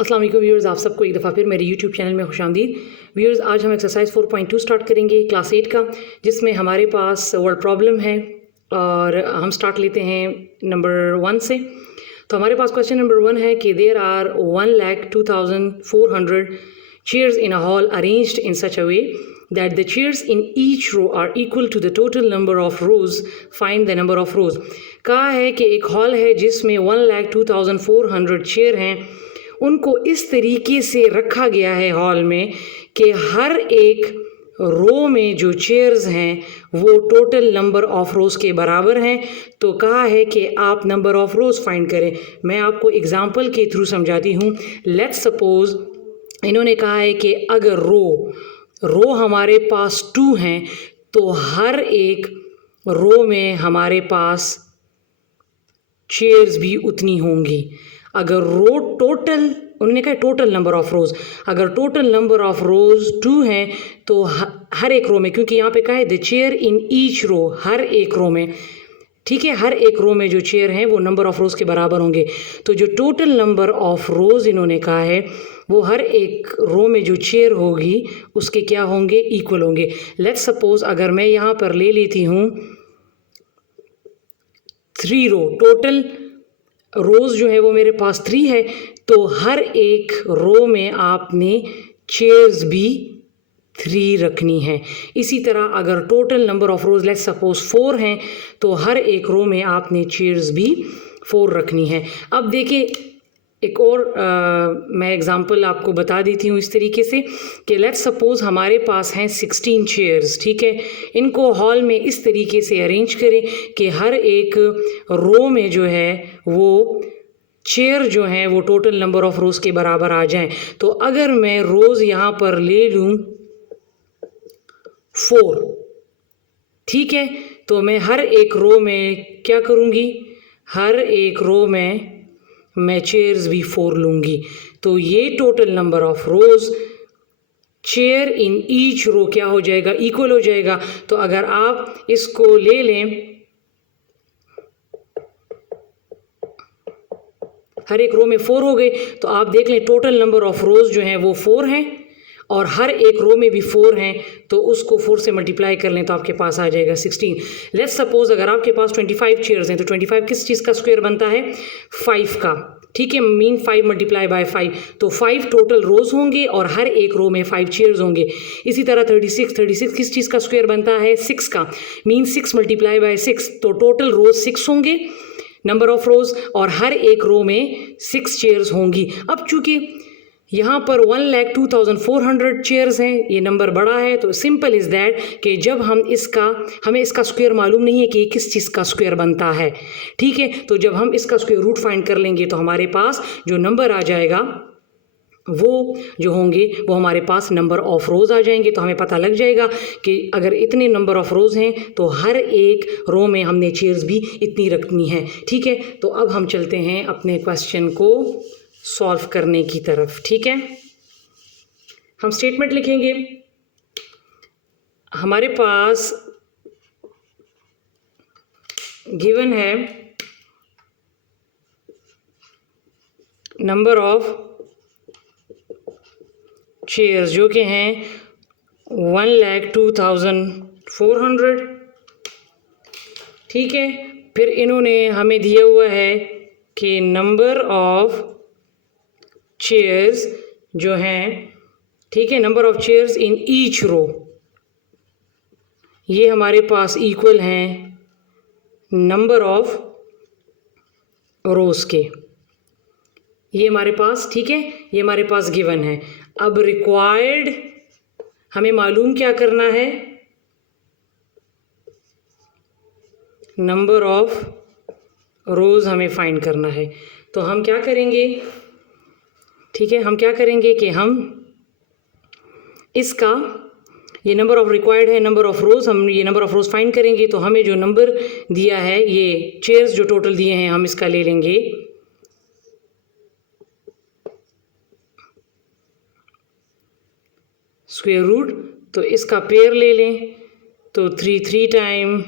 अस्सलाम वालेकुम व्यूअर्स, आप सबको एक दफ़ा फिर मेरे यूट्यूब चैनल में खुशामदीद। व्यूअर्स, आज हम एक्सरसाइज 4.2 स्टार्ट करेंगे क्लास 8 का, जिसमें हमारे पास वर्ड प्रॉब्लम है और हम स्टार्ट लेते हैं नंबर 1 से। तो हमारे पास क्वेश्चन नंबर 1 है कि there are 1,02,400 chairs in a hall arranged in such a way that the chairs in each row are equal to the total number of rows. Find the number of rows. कहा है कि एक hall है जिसमें 1,02,400 chair हैं, उनको इस तरीके से रखा गया है हॉल में कि हर एक रो में जो चेयर्स हैं वो टोटल नंबर ऑफ़ रोज़ के बराबर हैं। तो कहा है कि आप नंबर ऑफ़ रोज़ फाइंड करें। मैं आपको एग्ज़ाम्पल के थ्रू समझाती हूँ। लेट्स सपोज़ इन्होंने कहा है कि अगर रो हमारे पास 2 हैं तो हर एक रो में हमारे पास चेयर्स भी उतनी होंगी। अगर रो टोटल, उन्होंने कहा टोटल नंबर ऑफ़ रोज़, अगर टोटल नंबर ऑफ़ रोज़ 2 हैं तो हर एक रो में, क्योंकि यहाँ पे कहा है the chair in each row, हर एक रो में, ठीक है, हर एक रो में जो चेयर हैं वो नंबर ऑफ़ रोज़ के बराबर होंगे। तो जो टोटल नंबर ऑफ़ रोज़ इन्होंने कहा है वो हर एक रो में जो चेयर होगी उसके क्या होंगे, इक्वल होंगे। लेट्स सपोज़ अगर मैं यहाँ पर ले लेती हूँ 3 रो, टोटल रोज़ जो है वो मेरे पास 3 है, तो हर एक रो में आपने चेयर्स भी 3 रखनी है। इसी तरह अगर total number of rows let's suppose 4 हैं तो हर एक रो में आपने चेयर्स भी 4 रखनी है। अब देखिए एक और मैं एग्ज़ाम्पल आपको बता देती हूँ इस तरीके से कि लेट्स सपोज़ हमारे पास हैं 16 चेयर्स, ठीक है। इनको हॉल में इस तरीके से अरेंज करें कि हर एक रो में जो है वो चेयर जो हैं वो टोटल नंबर ऑफ़ रोज़ के बराबर आ जाएं। तो अगर मैं रोज़ यहाँ पर ले लूँ 4, ठीक है, तो मैं हर एक रो में क्या करूँगी, हर एक रो में मैं चेयर्स भी 4 लूँगी। तो ये total number of rows chair in each row क्या हो जाएगा, इक्वल हो जाएगा। तो अगर आप इसको ले लें, हर एक रो में 4 हो गए, तो आप देख लें टोटल नंबर ऑफ़ रोज़ जो हैं वो 4 हैं और हर एक रो में भी 4 हैं, तो उसको 4 से मल्टीप्लाई कर लें तो आपके पास आ जाएगा 16। लेट्स सपोज़ अगर आपके पास 25 चेयर्स हैं तो 25 किस चीज़ का स्क्वायर बनता है, 5 का, ठीक है, मीन 5 मल्टीप्लाई बाय 5, तो 5 टोटल रोज़ होंगे और हर एक रो में 5 चेयर्स होंगे। इसी तरह 36 किस चीज़ का स्क्वायर बनता है, 6 का, मीन 6 मल्टीप्लाई बाय 6, तो टोटल रोज़ 6 होंगे नंबर ऑफ़ रोज़ और हर एक रो में 6 चेयर्स होंगी। अब चूँकि यहाँ पर 1,02,400 चेयर्स हैं, ये नंबर बड़ा है, तो सिंपल इज़ दैट कि जब हमें इसका स्क्वायर मालूम नहीं है कि किस चीज़ का स्क्वायर बनता है, ठीक है, तो जब हम इसका स्क्वायर रूट फाइंड कर लेंगे तो हमारे पास जो नंबर आ जाएगा वो जो होंगे वो हमारे पास नंबर ऑफ़ रोज़ आ जाएंगे। तो हमें पता लग जाएगा कि अगर इतने नंबर ऑफ़ रोज़ हैं तो हर एक रो में हमने चेयर्स भी इतनी रखनी है, ठीक है। तो अब हम चलते हैं अपने क्वेश्चन को सॉल्व करने की तरफ, ठीक है। हम स्टेटमेंट लिखेंगे। हमारे पास गिवन है नंबर ऑफ चेयर्स जो कि हैं 1,02,400, ठीक है। फिर इन्होंने हमें दिया हुआ है कि नंबर ऑफ चेयर्स जो हैं, ठीक है, number of chairs in each row, ये हमारे पास इक्वल हैं नंबर ऑफ रोज़ के, ये हमारे पास, ठीक है, ये हमारे पास गिवन है। अब रिक्वायर्ड हमें मालूम क्या करना है, नंबर ऑफ रोज़ हमें फाइंड करना है। तो हम क्या करेंगे, ठीक है, हम क्या करेंगे कि हम इसका, ये नंबर ऑफ़ रिक्वायर्ड है, नंबर ऑफ़ रोज़, हम ये नंबर ऑफ़ रोज़ फाइंड करेंगे तो हमें जो नंबर दिया है, ये चेयर्स जो टोटल दिए हैं, हम इसका ले लेंगे स्क्वायर रूट, तो इसका पेयर ले लें, तो 3 टाइम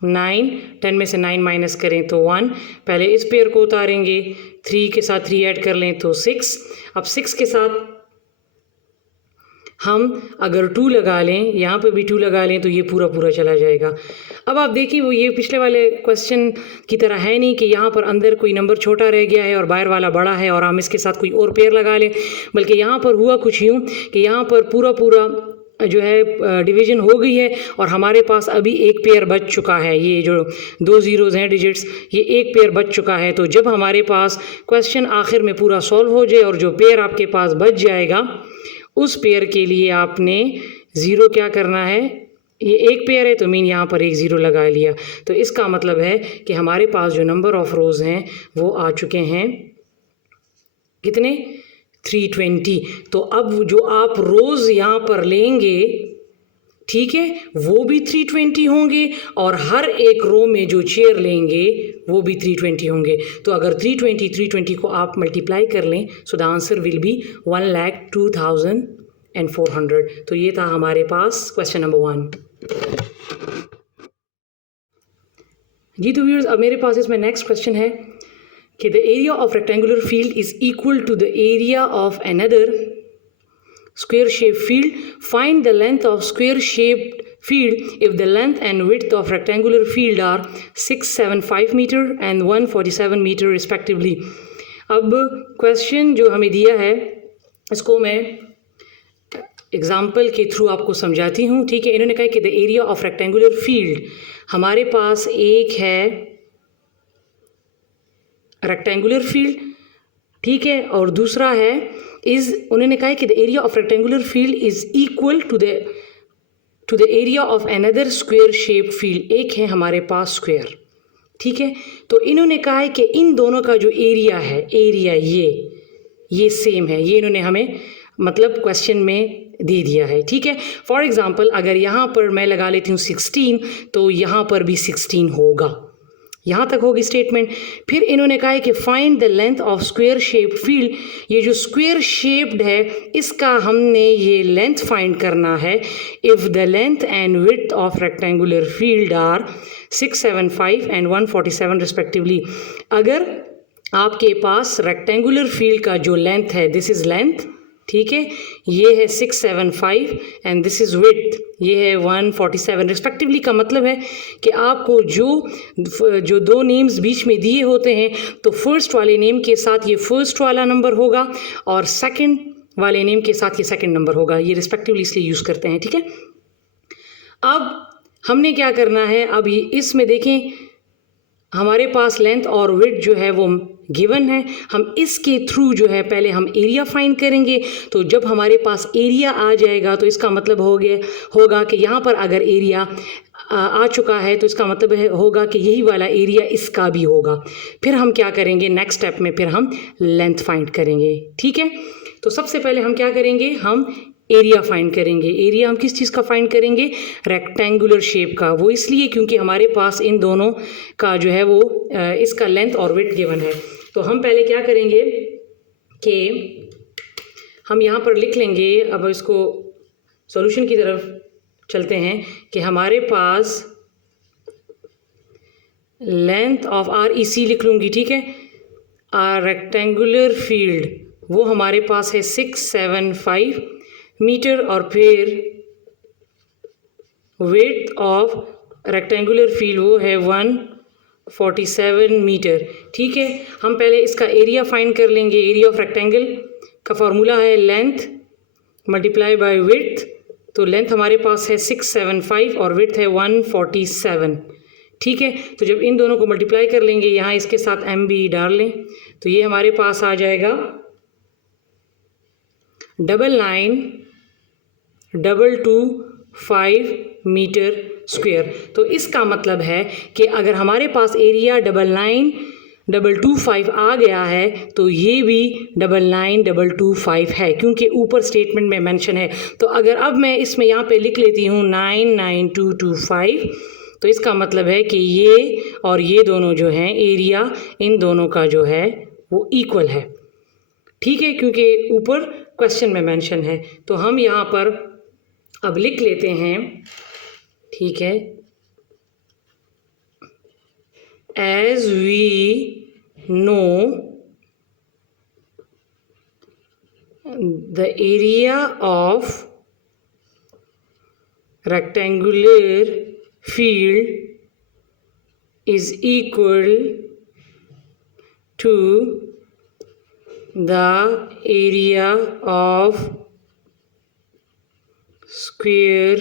9, 10 में से 9 माइनस करें तो 1, पहले इस पेयर को उतारेंगे, 3 के साथ 3 ऐड कर लें तो 6। अब 6 के साथ हम अगर 2 लगा लें, यहाँ पे भी 2 लगा लें तो ये पूरा पूरा चला जाएगा। अब आप देखिए वो ये पिछले वाले क्वेश्चन की तरह है नहीं कि यहाँ पर अंदर कोई नंबर छोटा रह गया है और बाहर वाला बड़ा है और हम इसके साथ कोई और पेयर लगा लें, बल्कि यहाँ पर हुआ कुछ यूँ कि यहाँ पर पूरा पूरा जो है डिवीज़न हो गई है और हमारे पास अभी एक पेयर बच चुका है। ये जो 2 ज़ीरोज़ हैं डिजिट्स, ये एक पेयर बच चुका है। तो जब हमारे पास क्वेश्चन आखिर में पूरा सॉल्व हो जाए और जो पेयर आपके पास बच जाएगा उस पेयर के लिए आपने ज़ीरो क्या करना है, ये एक पेयर है तो मीन यहाँ पर एक ज़ीरो लगा लिया। तो इसका मतलब है कि हमारे पास जो नंबर ऑफ़ रोज़ हैं वो आ चुके हैं कितने, 320। तो अब जो आप रोज़ यहाँ पर लेंगे, ठीक है, वो भी 320 होंगे और हर एक रो में जो चेयर लेंगे वो भी 320 होंगे। तो अगर 320 को आप मल्टीप्लाई कर लें so the answer will be 1,02,400। तो ये था हमारे पास क्वेश्चन नंबर 1। जी तो व्यूअर्स, अब मेरे पास इसमें नेक्स्ट क्वेश्चन है कि the area of rectangular field is equal to the area of another square shaped field. Find the length of square shaped field if the length and width of rectangular field are 675 meter and 147 meter respectively. अब question जो हमें दिया है इसको मैं example के through आपको समझाती हूँ, ठीक है। इन्होंने कहा कि the area of rectangular field, हमारे पास एक है रेक्टेंगुलर फील्ड, ठीक है, और दूसरा है उन्होंने कहा कि the area of rectangular field is equal to the area of another square shape field. एक है हमारे पास स्क्वायर, ठीक है। तो इन्होंने कहा है कि इन दोनों का जो एरिया है, एरिया ये सेम है। ये इन्होंने हमें मतलब क्वेश्चन में दे दिया है, ठीक है। फॉर एग्जांपल अगर यहाँ पर मैं लगा लेती हूँ 16 तो यहाँ पर भी 16 होगा, यहाँ तक होगी स्टेटमेंट। फिर इन्होंने कहा है कि find the length of square shaped field. ये जो स्क्वायर शेप्ड है इसका हमने ये लेंथ फाइंड करना है। If the length and width of rectangular field are 675 and 147 respectively. अगर आपके पास रेक्टेंगुलर फील्ड का जो लेंथ है, दिस इज़ लेंथ, ठीक है, ये है 675 एंड दिस इज़ विड्थ, ये है 147 रिस्पेक्टिवली। का मतलब है कि आपको जो दो नेम्स बीच में दिए होते हैं तो फर्स्ट वाले नेम के साथ ये फर्स्ट वाला नंबर होगा और सेकंड वाले नेम के साथ ये सेकंड नंबर होगा। ये रिस्पेक्टिवली इसलिए यूज़ करते हैं, ठीक है। अब हमने क्या करना है, अब ये इसमें देखें हमारे पास लेंथ और विड्थ जो है वो गिवन है। हम इसके थ्रू जो है पहले हम एरिया फाइंड करेंगे। तो जब हमारे पास एरिया आ जाएगा तो इसका मतलब होगा कि यहाँ पर अगर एरिया आ चुका है तो इसका मतलब होगा कि यही वाला एरिया इसका भी होगा। फिर हम क्या करेंगे, नेक्स्ट स्टेप में फिर हम लेंथ फाइंड करेंगे, ठीक है। तो सबसे पहले हम क्या करेंगे, हम एरिया फाइंड करेंगे। एरिया हम किस चीज़ का फाइंड करेंगे, रेक्टेंगुलर शेप का। वो इसलिए क्योंकि हमारे पास इन दोनों का जो है वो इसका लेंथ और विड्थ गिवन है। तो हम पहले क्या करेंगे कि हम यहाँ पर लिख लेंगे, अब इसको सॉल्यूशन की तरफ चलते हैं कि हमारे पास लेंथ ऑफ REC लिख लूँगी, ठीक है। रेक्टेंगुलर फील्ड वो हमारे पास है 675 मीटर और फिर विड्थ ऑफ रेक्टेंगुलर फील्ड वो है 147 मीटर, ठीक है। हम पहले इसका एरिया फाइंड कर लेंगे। एरिया ऑफ रेक्टेंगल का फॉर्मूला है लेंथ मल्टीप्लाई बाय विड्थ। तो लेंथ हमारे पास है 675 और विड्थ है 147, ठीक है। तो जब इन दोनों को मल्टीप्लाई कर लेंगे, यहाँ इसके साथ m भी डाल लें, तो ये हमारे पास आ जाएगा 99,225 मीटर स्क्वायर। तो इसका मतलब है कि अगर हमारे पास एरिया 99,225 आ गया है तो ये भी 99,225 है, क्योंकि ऊपर स्टेटमेंट में मेंशन है। तो अगर अब मैं इसमें यहाँ पे लिख लेती हूँ 99,225, तो इसका मतलब है कि ये और ये दोनों जो हैं एरिया इन दोनों का जो है वो इक्वल है, ठीक है, क्योंकि ऊपर क्वेश्चन में मेंशन है। तो हम यहाँ पर अब लिख लेते हैं, ठीक है, as we know the area of rectangular field is equal to the area of square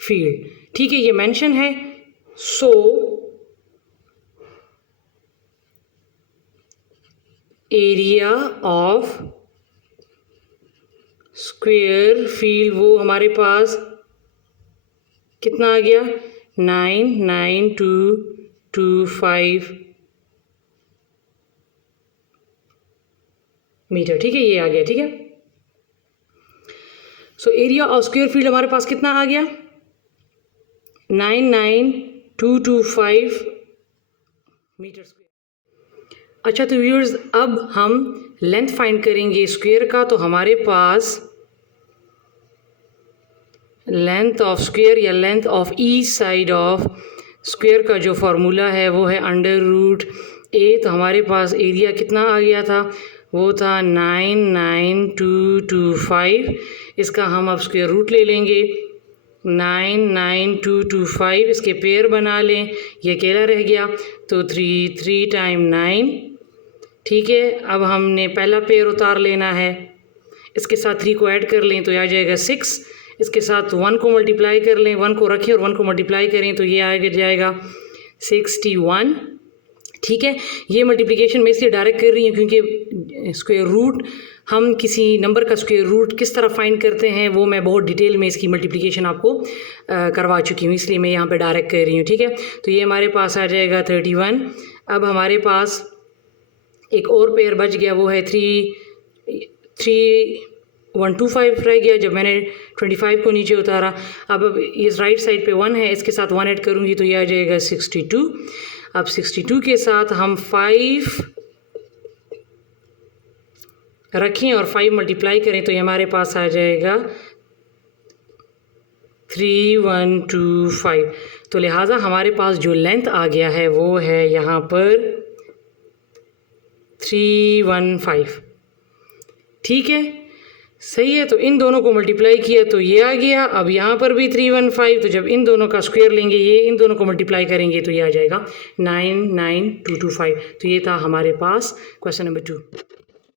field. ठीक है, ये मेंशन है. So area of square field वो हमारे पास कितना आ गया, 99225 मीटर. ठीक है, ये आ गया. ठीक है, so area of square field हमारे पास कितना आ गया, 99225 मीटर स्क्वायर. अच्छा, तो व्यूअर्स अब हम लेंथ फाइंड करेंगे स्क्वायर का. तो हमारे पास लेंथ ऑफ स्क्वायर या length of each side of square का जो फार्मूला है वो है √a. तो हमारे पास एरिया कितना आ गया था, वो था 99225. इसका हम अब स्क्वायर रूट ले लेंगे. 99225 इसके पेयर बना लें, ये अकेला रह गया तो 3 टाइम 9. ठीक है, अब हमने पहला पेयर उतार लेना है, इसके साथ 3 को ऐड कर लें तो ये आ जाएगा 6. इसके साथ 1 को मल्टीप्लाई कर लें, 1 को रखें और 1 को मल्टीप्लाई करें तो ये आ जाएगा 61. ठीक है, ये मल्टीप्लिकेशन मैं इसलिए डायरेक्ट कर रही हूँ क्योंकि स्क्वायर रूट हम किसी नंबर का स्क्वायर रूट किस तरह फाइंड करते हैं वो मैं बहुत डिटेल में इसकी मल्टीप्लिकेशन आपको करवा चुकी हूँ, इसलिए मैं यहाँ पे डायरेक्ट कर रही हूँ. ठीक है, तो ये हमारे पास आ जाएगा 31. अब हमारे पास एक और पेयर बच गया, वो है 3125 रह गया जब मैंने 25 को नीचे उतारा. अब इस राइट साइड पे 1 है, इसके साथ 1 ऐड करूँगी तो ये आ जाएगा 62. अब 62 के साथ हम 5 रखें और 5 मल्टीप्लाई करें तो ये हमारे पास आ जाएगा 3125. तो लिहाजा हमारे पास जो लेंथ आ गया है वो है यहाँ पर 315. ठीक है, सही है. तो इन दोनों को मल्टीप्लाई किया तो ये आ गया. अब यहाँ पर भी 315. तो जब इन दोनों का स्क्वायर लेंगे, ये इन दोनों को मल्टीप्लाई करेंगे तो ये आ जाएगा 99225. तो ये था हमारे पास क्वेश्चन नंबर 2.